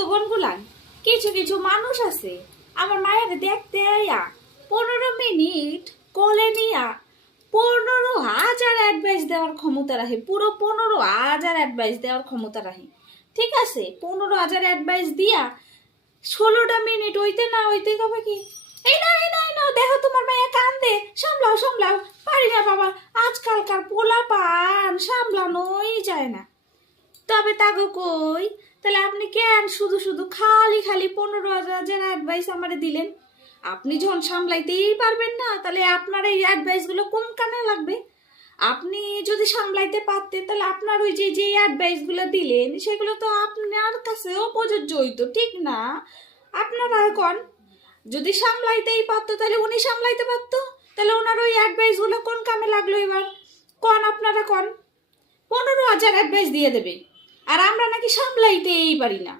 তো বোনগুলান, কিছু কিছু মানুষ আছে আমার মায়ের দেখতে আয়া 15 মিনিট কোলে নিয়া 15,000 অ্যাডভাইস দেওয়ার ক্ষমতা রাখে, পুরো 15,000 অ্যাডভাইস দেওয়ার ক্ষমতা রাখে। ঠিক আছে, 15,000 অ্যাডভাইস দিয়া 16টা মিনিট হইতে না হইতে কবে কি, এই না এই না এই না, দেখো তোমার মাইয়া কান্দে, সামলাও সামলাও, পারি না বাবা, আজকালকার পোলা পান সামলানোই যায় না। তবে তাগো কই, তাহলে আপনি কেন শুধু শুধু খালি খালি 15,000 অ্যাডভাইস আমারে দিলেন? আপনি যখন সামলাইতেই পারবেন না, তাহলে আপনার এই অ্যাডভাইস গুলো কোন কানে লাগবে? আপনি যদি সামলাইতে পারতেন, তাহলে আপনার ওই যে যে অ্যাডভাইস গুলো দিলেন সেগুলো তো আপনার কাছেও প্রযোজ্য হইতো, ঠিক না? আপনারা এখন যদি সামলাইতেই পারতো, তাহলে উনি সামলাইতে পারতো, তাহলে ওনার ওই অ্যাডভাইস গুলো কোন কামে লাগলো এবার? কন আপনারা কন, 15,000 অ্যাডভাইস দিয়ে দেবে আর আমরা নাকি সামলাইতেই পারি না।